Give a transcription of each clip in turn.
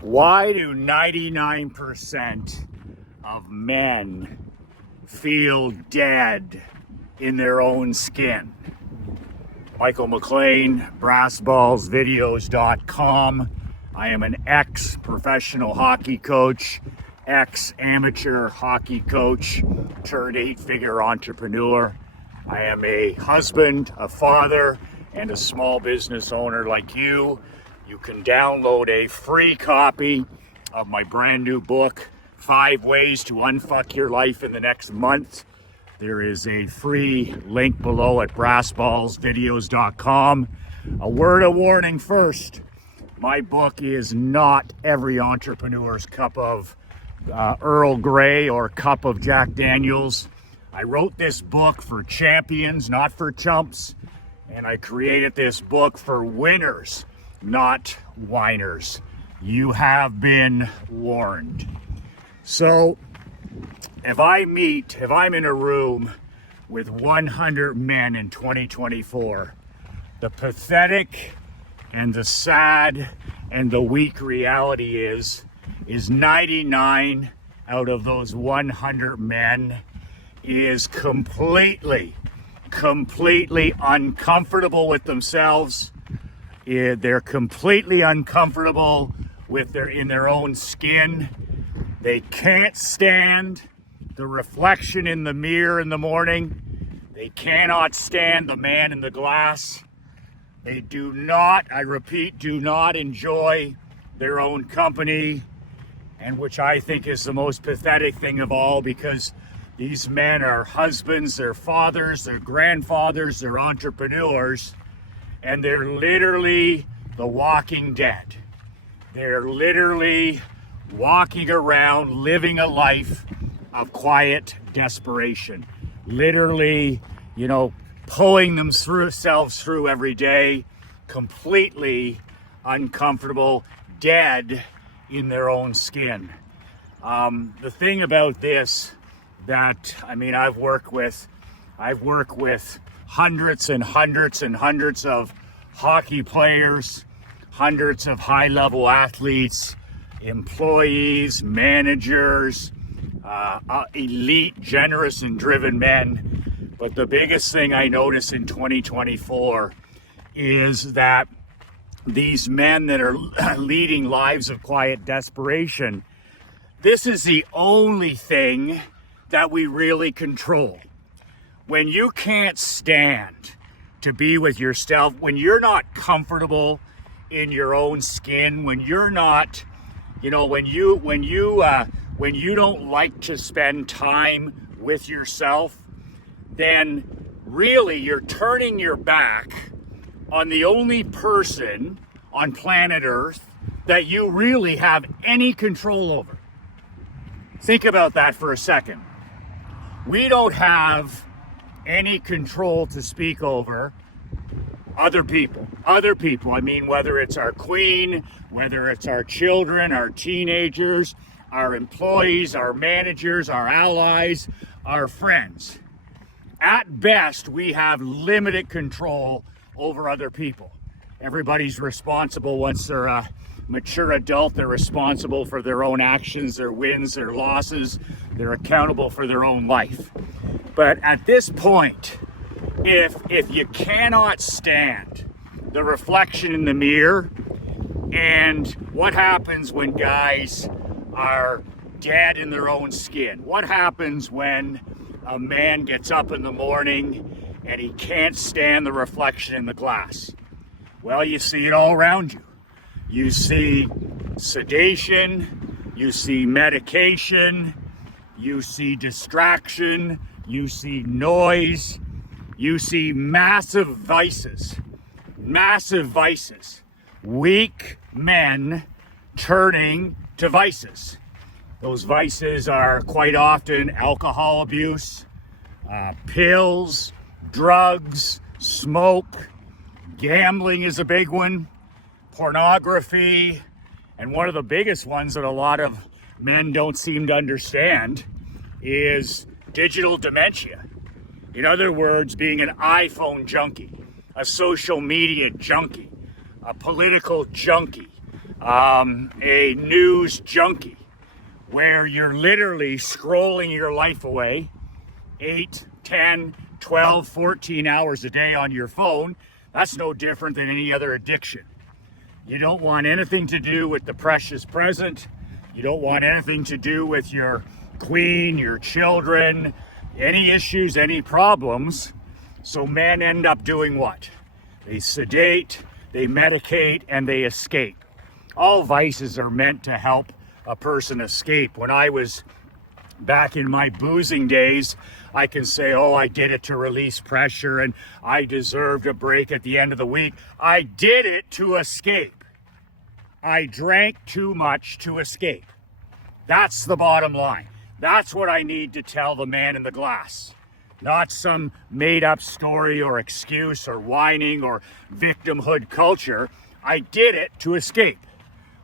Why do 99% of men feel dead in their own skin? Michael McLean, brassballsvideos.com. I am an ex-professional hockey coach, ex-amateur hockey coach, turned 8-figure entrepreneur. I am a husband, a father, and a small business owner like you. You can download a free copy of my brand new book, 5 Ways to Unfuck Your Life in the Next Month. There is a free link below at brassballsvideos.com. A word of warning first. My book is not every entrepreneur's cup of Earl Grey or cup of Jack Daniels. I wrote this book for champions, not for chumps. And I created this book for winners, not whiners. You have been warned. So if I'm in a room with 100 men in 2024, the pathetic and the sad and the weak reality is 99 out of those 100 men is completely uncomfortable with themselves. They're completely uncomfortable in their own skin. They can't stand the reflection in the mirror in the morning. They cannot stand the man in the glass. They do not, I repeat, do not enjoy their own company, and which I think is the most pathetic thing of all, because these men are husbands, they're fathers, they're grandfathers, they're entrepreneurs, and they're literally the walking dead. They're literally walking around living a life of quiet desperation. Literally, pulling themselves through every day, completely uncomfortable, dead in their own skin. The thing about this that, I've worked with hundreds and hundreds and hundreds of hockey players, hundreds of high-level athletes, employees, managers, elite, generous, and driven men. But the biggest thing I notice in 2024 is that these men that are leading lives of quiet desperation, this is the only thing that we really control. When you can't stand to be with yourself, when you're not comfortable in your own skin, when you're not, when you don't like to spend time with yourself, then really you're turning your back on the only person on planet Earth that you really have any control over. Think about that for a second. We don't have any control to speak over other people. Whether it's our queen, whether it's our children, our teenagers, our employees, our managers, our allies, our friends. At best, we have limited control over other people. Everybody's responsible once they're a mature adult. They're responsible for their own actions, their wins, their losses. They're accountable for their own life. But at this point, if you cannot stand the reflection in the mirror, and what happens when guys are dead in their own skin? What happens when a man gets up in the morning and he can't stand the reflection in the glass? Well, you see it all around you. You see sedation, you see medication, you see distraction, you see noise, you see massive vices. Weak men turning to vices. Those vices are quite often alcohol abuse, pills, drugs, smoke, gambling is a big one, pornography, and one of the biggest ones that a lot of men don't seem to understand is digital dementia. In other words, being an iPhone junkie, a social media junkie, a political junkie, a news junkie, where you're literally scrolling your life away 8, 10, 12, 14 hours a day on your phone. That's no different than any other addiction. You don't want anything to do with the precious present. You don't want anything to do with your queen, your children, any issues, any problems. So men end up doing what? They sedate, they medicate, and they escape. All vices are meant to help a person escape. When I was back in my boozing days, I can say, oh, I did it to release pressure and I deserved a break at the end of the week. I did it to escape. I drank too much to escape. That's the bottom line. That's what I need to tell the man in the glass. Not some made up story or excuse or whining or victimhood culture. I did it to escape.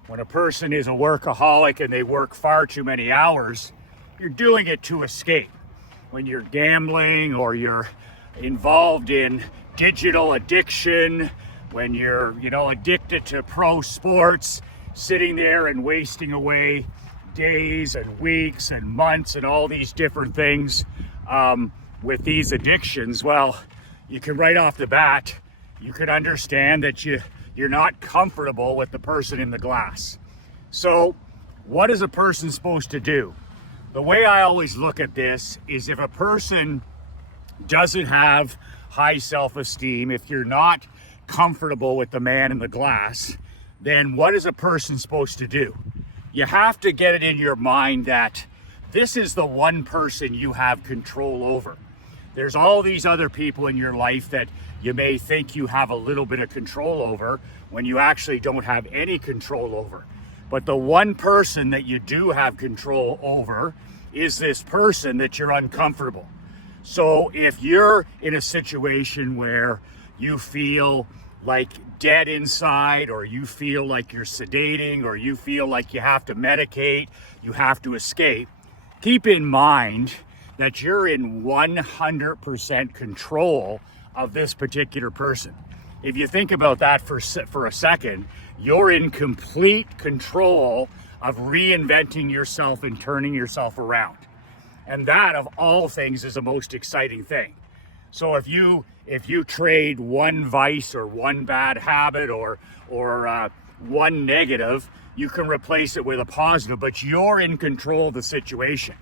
When a person is a workaholic and they work far too many hours, you're doing it to escape. When you're gambling or you're involved in digital addiction, when you're, addicted to pro sports, sitting there and wasting away days and weeks and months and all these different things with these addictions, well, you can right off the bat, you can understand that you're not comfortable with the person in the glass. So what is a person supposed to do? The way I always look at this is if a person doesn't have high self-esteem, if you're not comfortable with the man in the glass, then what is a person supposed to do? You have to get it in your mind that this is the one person you have control over. There's all these other people in your life that you may think you have a little bit of control over when you actually don't have any control over. But the one person that you do have control over is this person that you're uncomfortable. So if you're in a situation where you feel like dead inside, or you feel like you're sedating, or you feel like you have to medicate, you have to escape, keep in mind that you're in 100% control of this particular person. If you think about that for a second, you're in complete control of reinventing yourself and turning yourself around. And that, of all things, is the most exciting thing. So if you trade one vice or one bad habit or one negative, you can replace it with a positive, but you're in control of the situation.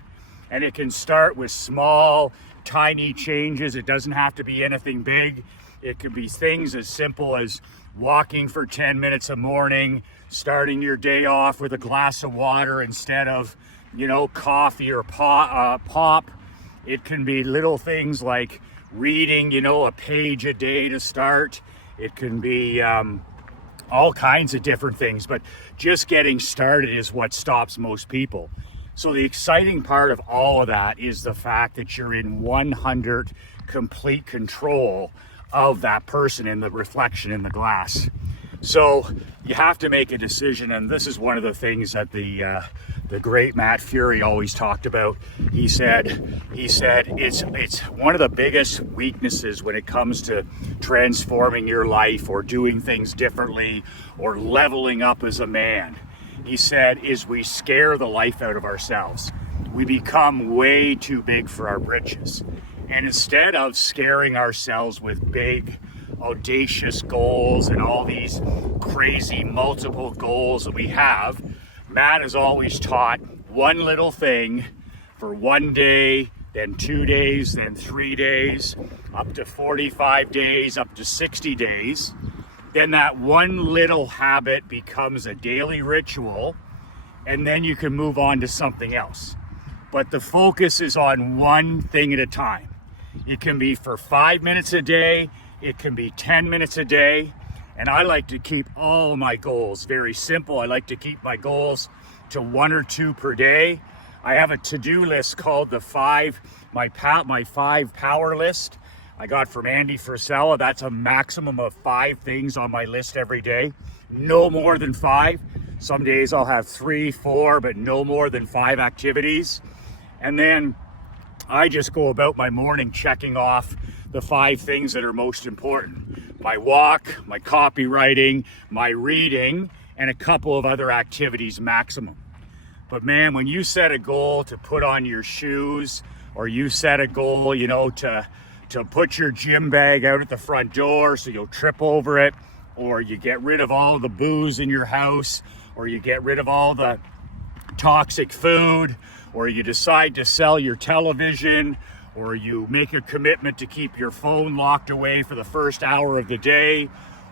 And it can start with small, tiny changes. It doesn't have to be anything big. It can be things as simple as walking for 10 minutes a morning, starting your day off with a glass of water instead of, coffee or pop. It can be little things like reading, a page a day to start. It can be all kinds of different things, but just getting started is what stops most people. So the exciting part of all of that is the fact that you're in 100 complete control of that person in the reflection in the glass. So you have to make a decision, and this is one of the things that the great Matt Fury always talked about. He said it's one of the biggest weaknesses when it comes to transforming your life or doing things differently or leveling up as a man. He said, is we scare the life out of ourselves. We become way too big for our britches. And instead of scaring ourselves with big, audacious goals and all these crazy multiple goals that we have, Matt has always taught one little thing for one day, then 2 days, then 3 days, up to 45 days, up to 60 days. Then that one little habit becomes a daily ritual, and then you can move on to something else. But the focus is on one thing at a time. It can be for 5 minutes a day, it can be 10 minutes a day, and I like to keep all my goals very simple. I like to keep my goals to 1 or 2 per day. I have a to-do list called my 5 power list. I got from Andy Frisella. That's a maximum of 5 things on my list every day. No more than 5. Some days I'll have 3, 4, but no more than 5 activities. And then I just go about my morning checking off the 5 things that are most important. My walk, my copywriting, my reading, and a couple of other activities maximum. But man, when you set a goal to put on your shoes, or you set a goal, to put your gym bag out at the front door so you'll trip over it, or you get rid of all the booze in your house, or you get rid of all the toxic food, or you decide to sell your television, or you make a commitment to keep your phone locked away for the first hour of the day,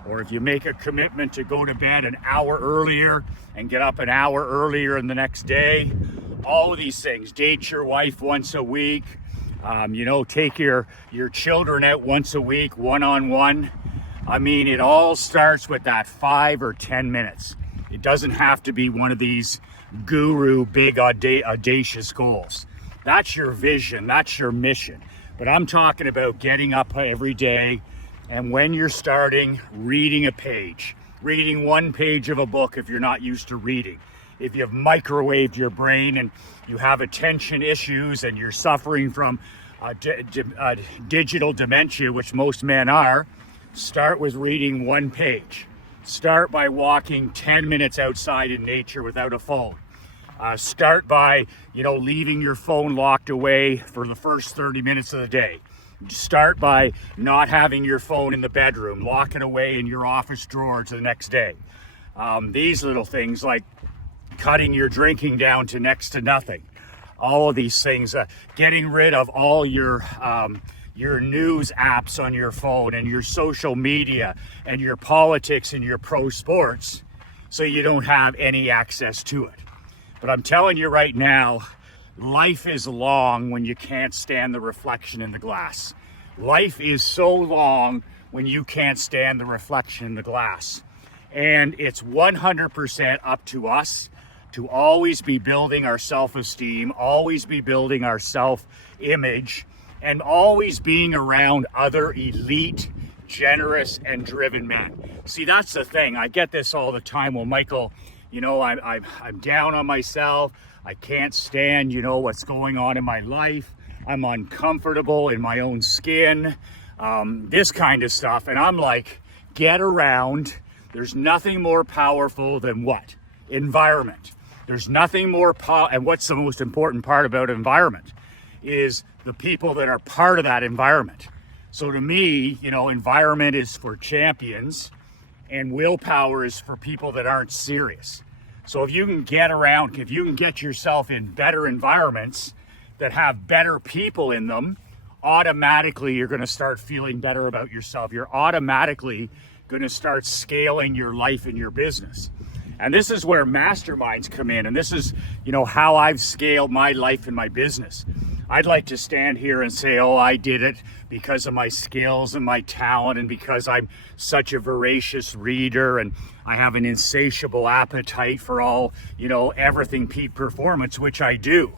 or if you make a commitment to go to bed an hour earlier and get up an hour earlier in the next day, all of these things, date your wife once a week, take your children out once a week, one-on-one. I mean, it all starts with that 5 or 10 minutes. It doesn't have to be one of these guru, big, audacious goals. That's your vision, that's your mission. But I'm talking about getting up every day, and when you're starting, reading a page, reading one page of a book if you're not used to reading. If you've microwaved your brain and you have attention issues and you're suffering from digital dementia, which most men are, start with reading one page. Start by walking 10 minutes outside in nature without a phone. Start by, leaving your phone locked away for the first 30 minutes of the day. Start by not having your phone in the bedroom, lock it away in your office drawer to the next day. These little things like cutting your drinking down to next to nothing. All of these things, getting rid of all your news apps on your phone and your social media and your politics and your pro sports, so you don't have any access to it. But I'm telling you right now, life is long when you can't stand the reflection in the glass. Life is so long when you can't stand the reflection in the glass. And it's 100% up to us to always be building our self-esteem, always be building our self-image, and always being around other elite, generous, and driven men. See, that's the thing. I get this all the time. Well, Michael, I'm down on myself. I can't stand, what's going on in my life. I'm uncomfortable in my own skin, this kind of stuff. And I'm like, get around. There's nothing more powerful than what? Environment. There's nothing more and what's the most important part about environment is the people that are part of that environment. So to me, environment is for champions and willpower is for people that aren't serious. So if you can get yourself in better environments that have better people in them, automatically you're going to start feeling better about yourself. You're automatically going to start scaling your life and your business. And this is where masterminds come in. And this is, how I've scaled my life and my business. I'd like to stand here and say, oh, I did it because of my skills and my talent and because I'm such a voracious reader and I have an insatiable appetite for all, everything peak performance, which I do.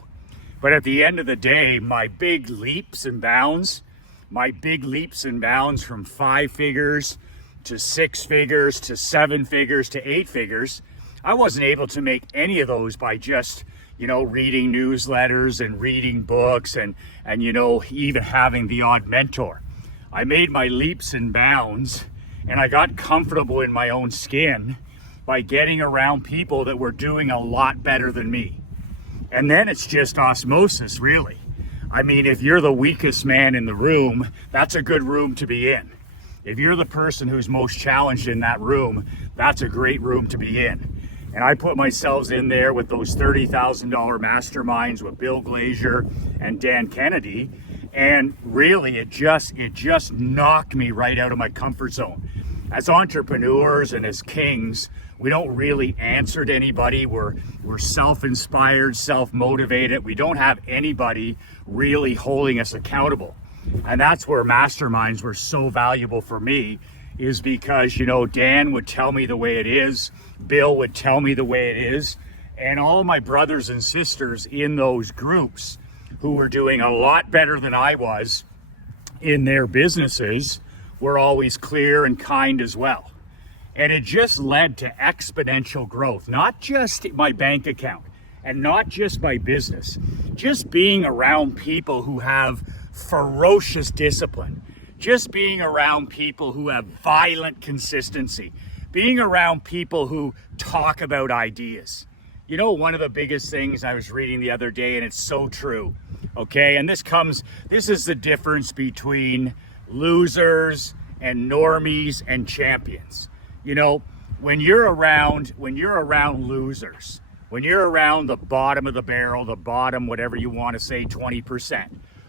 But at the end of the day, my big leaps and bounds from 5 figures to 6 figures to 7 figures to 8 figures, I wasn't able to make any of those by just reading newsletters and reading books and even having the odd mentor. I made my leaps and bounds and I got comfortable in my own skin by getting around people that were doing a lot better than me. And then it's just osmosis, really. I mean, if you're the weakest man in the room, that's a good room to be in. If you're the person who's most challenged in that room, that's a great room to be in. And I put myself in there with those $30,000 masterminds with Bill Glazier and Dan Kennedy. And really, it just knocked me right out of my comfort zone. As entrepreneurs and as kings, we don't really answer to anybody. We're self-inspired, self-motivated. We don't have anybody really holding us accountable. And that's where masterminds were so valuable for me, is because, Dan would tell me the way it is. Bill would tell me the way it is. And all my brothers and sisters in those groups who were doing a lot better than I was in their businesses were always clear and kind as well. And it just led to exponential growth, not just my bank account and not just my business, just being around people who have ferocious discipline, just being around people who have violent consistency, being around people who talk about ideas. You know, one of the biggest things I was reading the other day, and it's so true, okay? And this is the difference between losers and normies and champions. You know, when you're around losers, when you're around the bottom of the barrel, the bottom, whatever you want to say, 20%,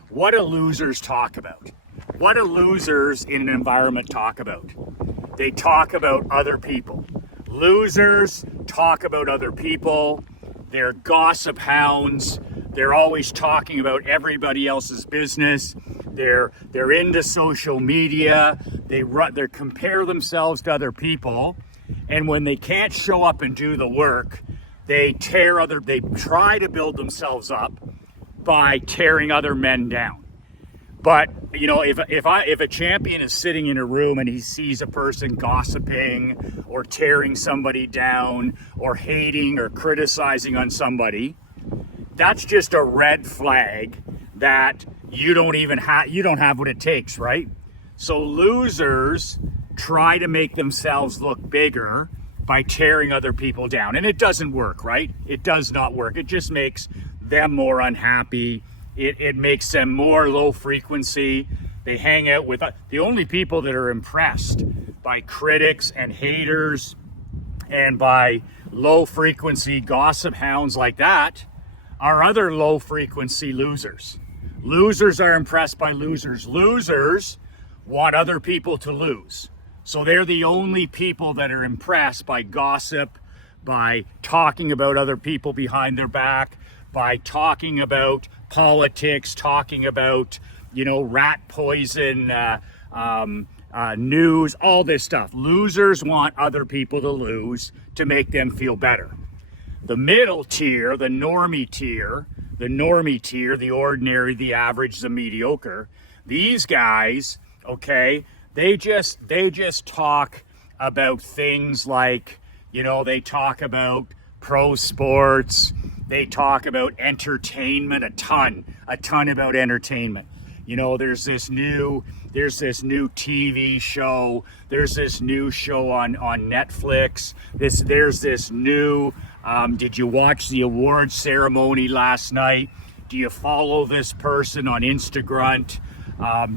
what do losers talk about? What do losers in an environment talk about? They talk about other people. Losers talk about other people. They're gossip hounds. They're always talking about everybody else's business. They're into social media. They compare themselves to other people, and when they can't show up and do the work, they try to build themselves up by tearing other men down. But you know, if a champion is sitting in a room and he sees a person gossiping or tearing somebody down or hating or criticizing on somebody, that's just a red flag that you don't have what it takes, right? So losers try to make themselves look bigger by tearing other people down, and it doesn't work, right? It does not work. It just makes them more unhappy. It makes them more low frequency. They hang out with the only people that are impressed by critics and haters and by low frequency gossip hounds like that are other low frequency losers. Losers are impressed by losers. Losers want other people to lose. So they're the only people that are impressed by gossip, by talking about other people behind their back, by talking about politics, talking about, you know, rat poison, news, all this stuff. Losers want other people to lose to make them feel better. The middle tier, the normie tier, the ordinary, the average, the mediocre, these guys, okay, they just talk about things like, you know, they talk about pro sports, they talk about entertainment a ton about entertainment. You know, there's this new TV show, there's this new show on Netflix, there's this new, did you watch the awards ceremony last night? Do you follow this person on Instagram?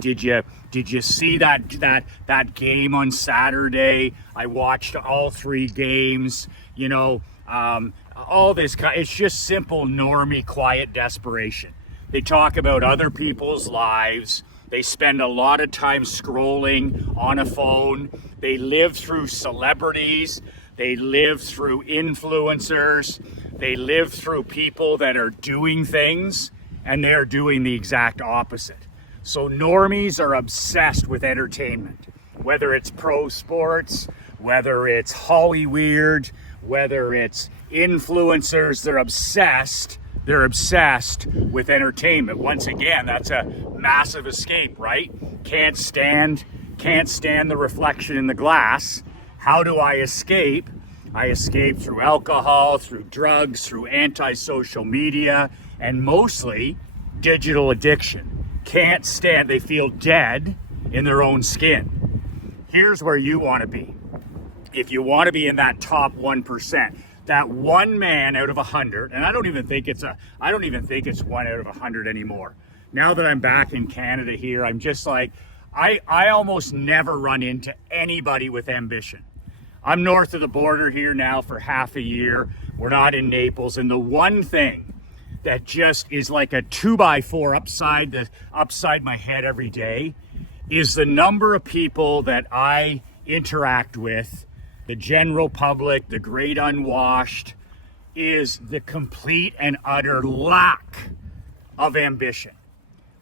Did you see that game on Saturday? I watched all 3 games, you know, all this, it's just simple normie quiet desperation. They talk about other people's lives. They spend a lot of time scrolling on a phone. They live through celebrities. They live through influencers. They live through people that are doing things, and they're doing the exact opposite. So normies are obsessed with entertainment, whether it's pro sports, whether it's Hollywood, whether it's influencers. They're obsessed with entertainment. Once again, that's a massive escape, right? Can't stand the reflection in the glass. How do I escape? I escape through alcohol, through drugs, through anti-social media, and mostly digital addiction. Can't stand, they feel dead in their own skin. Here's where you want to be. If you want to be in that top 1%, that one man out of 100, and I don't even think it's 1 out of 100 anymore. Now that I'm back in Canada here, I'm just like, I almost never run into anybody with ambition. I'm north of the border here now for half a year. We're not in Naples, and the one thing that just is like a 2x4 upside my head every day is the number of people that I interact with, the general public, the great unwashed, is the complete and utter lack of ambition.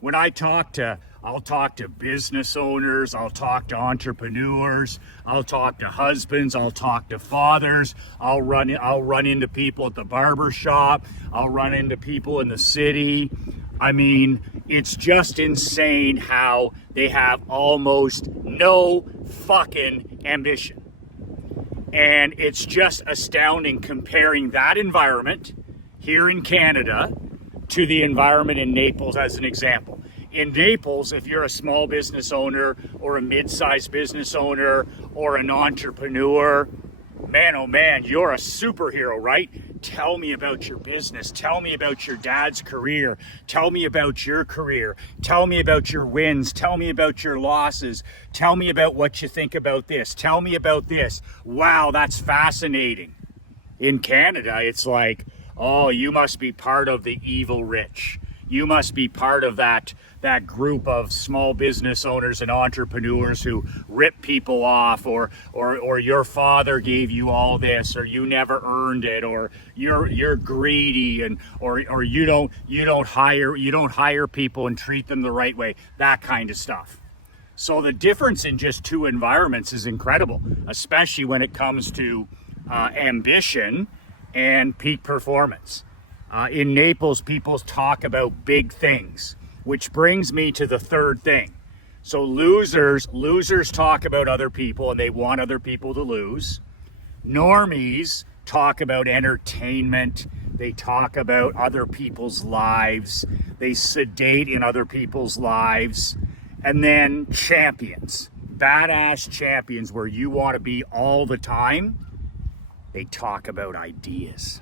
When I'll talk to business owners, I'll talk to entrepreneurs, I'll talk to husbands, I'll talk to fathers, I'll run into people at the barber shop, I'll run into people in the city. I mean, it's just insane how they have almost no fucking ambition. And it's just astounding comparing that environment here in Canada to the environment in Naples as an example. In Naples, if you're a small business owner or a mid-sized business owner or an entrepreneur, man, oh man, you're a superhero, right? Tell me about your business. Tell me about your dad's career. Tell me about your career. Tell me about your wins. Tell me about your losses. Tell me about what you think about this. Tell me about this. Wow, that's fascinating. In Canada, it's like, oh, you must be part of the evil rich. You must be part of that group of small business owners and entrepreneurs who rip people off, or your father gave you all this, or you never earned it, or you're greedy, and or you don't hire people and treat them the right way, that kind of stuff. So the difference in just two environments is incredible, especially when it comes to ambition and peak performance. In Naples, people talk about big things, which brings me to the third thing. So losers talk about other people and they want other people to lose. Normies talk about entertainment. They talk about other people's lives. They sedate in other people's lives. And then champions, badass champions where you want to be all the time. They talk about ideas.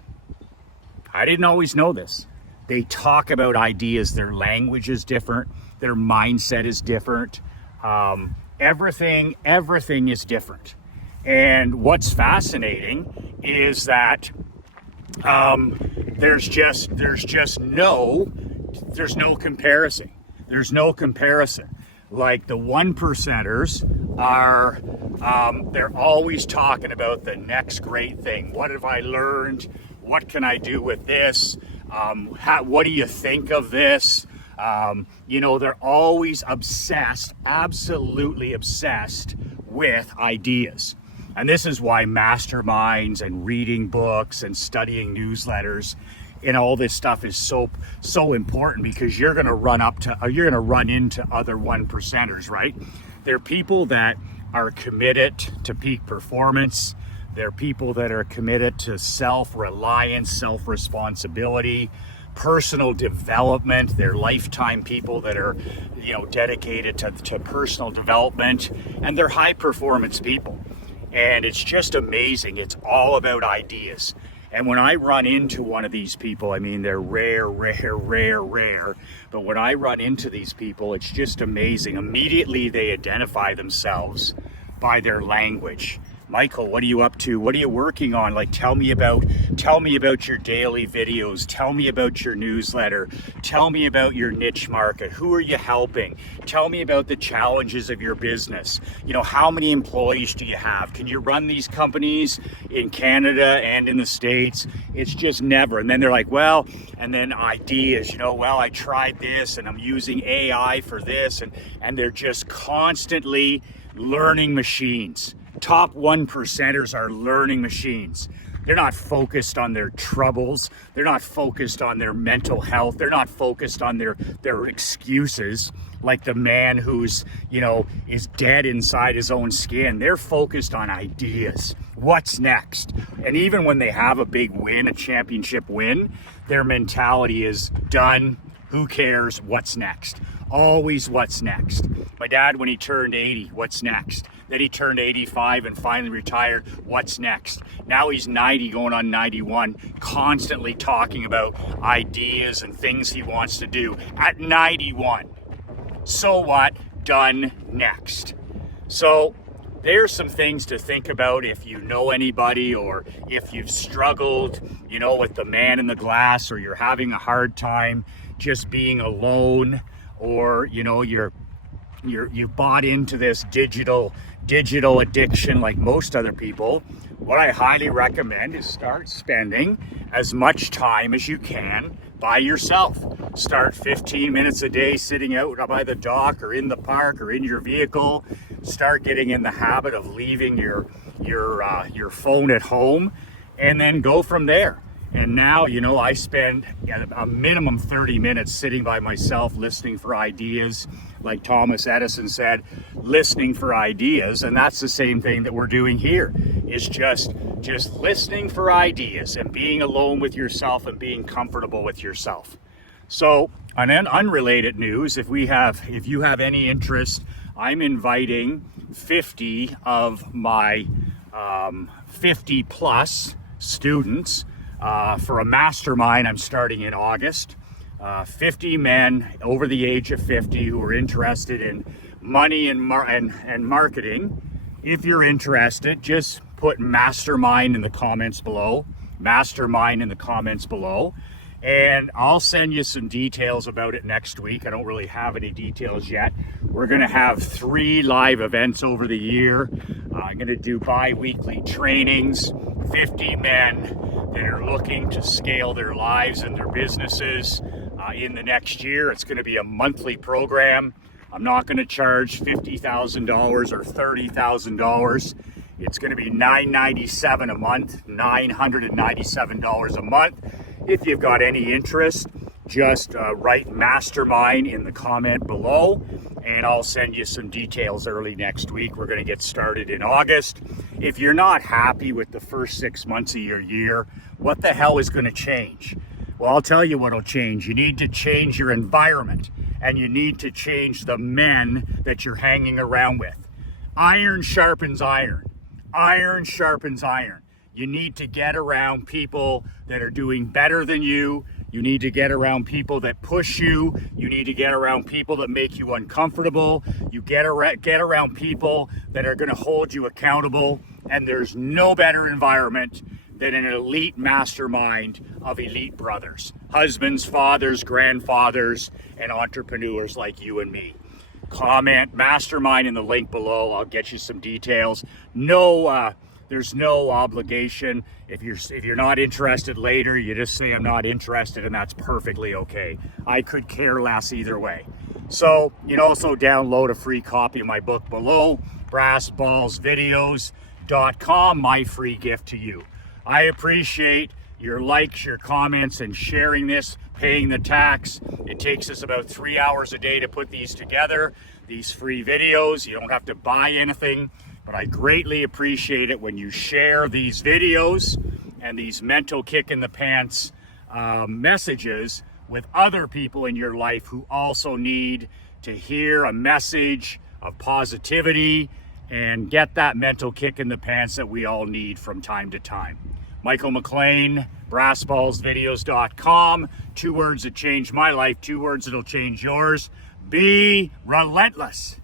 I didn't always know this. They talk about ideas. Their language is different. Their mindset is different. Everything is different. And what's fascinating is that there's no comparison. There's no comparison. Like the 1%ers are, they're always talking about the next great thing. What have I learned? What can I do with this? What do you think of this? They're always obsessed, absolutely obsessed with ideas. And this is why masterminds and reading books and studying newsletters and all this stuff is so important, because you're going to run into other 1%ers, right? They're people that are committed to peak performance. They're people that are committed to self-reliance, self-responsibility, personal development. They're lifetime people that are, dedicated to personal development, and they're high performance people. And it's just amazing. It's all about ideas. And when I run into one of these people, I mean, they're rare. But when I run into these people, it's just amazing. Immediately they identify themselves by their language. Michael, what are you up to? What are you working on? Like, tell me about your daily videos. Tell me about your newsletter. Tell me about your niche market. Who are you helping? Tell me about the challenges of your business. How many employees do you have? Can you run these companies in Canada and in the States? It's just never. And then they're like, well, and then ideas, I tried this and I'm using AI for this. And they're just constantly learning machines. Top 1%ers are learning machines. They're not focused on their troubles. They're not focused on their mental health. They're not focused on their excuses, like the man who's, is dead inside his own skin. They're focused on ideas. What's next? And even when they have a big win, a championship win, their mentality is done. Who cares? What's next? Always what's next. My dad, when he turned 80, what's next? Then he turned 85 and finally retired. What's next? Now he's 90 going on 91, constantly talking about ideas and things he wants to do at 91. So what? Done next. So there's some things to think about if you know anybody, or if you've struggled, with the man in the glass, or you're having a hard time just being alone, or you've bought into this digital addiction like most other people. What I highly recommend is start spending as much time as you can by yourself. Start 15 minutes a day sitting out by the dock or in the park or in your vehicle. Start getting in the habit of leaving your phone at home, and then go from there. And now, I spend a minimum 30 minutes sitting by myself listening for ideas. Like Thomas Edison said, listening for ideas. And that's the same thing that we're doing here, is just listening for ideas and being alone with yourself and being comfortable with yourself. So on an unrelated news, if you have any interest, I'm inviting 50 of my 50 plus students for a mastermind I'm starting in August. 50 men over the age of 50 who are interested in money and marketing. If you're interested, just put mastermind in the comments below. Mastermind in the comments below. And I'll send you some details about it next week. I don't really have any details yet. We're going to have 3 live events over the year. I'm going to do bi-weekly trainings, 50 men that are looking to scale their lives and their businesses in the next year. It's going to be a monthly program. I'm not going to charge $50,000 or $30,000. It's going to be $997 a month, $997 a month. If you've got any interest, just write mastermind in the comment below, and I'll send you some details early next week. We're going to get started in August. If you're not happy with the first 6 months of your year, what the hell is going to change? Well, I'll tell you what'll change. You need to change your environment, and you need to change the men that you're hanging around with. Iron sharpens iron. Iron sharpens iron. You need to get around people that are doing better than you. You need to get around people that push you. You need to get around people that make you uncomfortable. You get around people that are going to hold you accountable. And there's no better environment than an elite mastermind of elite brothers, husbands, fathers, grandfathers, and entrepreneurs like you and me. Comment mastermind in the link below. I'll get you some details. There's no obligation. If you're not interested later, you just say I'm not interested, and that's perfectly okay. I could care less either way. So you can also download a free copy of my book below, brassballsvideos.com, my free gift to you. I appreciate your likes, your comments, and sharing this, paying the tax. It takes us about 3 hours a day to put these together, these free videos. You don't have to buy anything. But I greatly appreciate it when you share these videos and these mental kick in the pants messages with other people in your life who also need to hear a message of positivity and get that mental kick in the pants that we all need from time to time. Michael McLean, brassballsvideos.com. 2 words that changed my life, 2 words that'll change yours. Be relentless.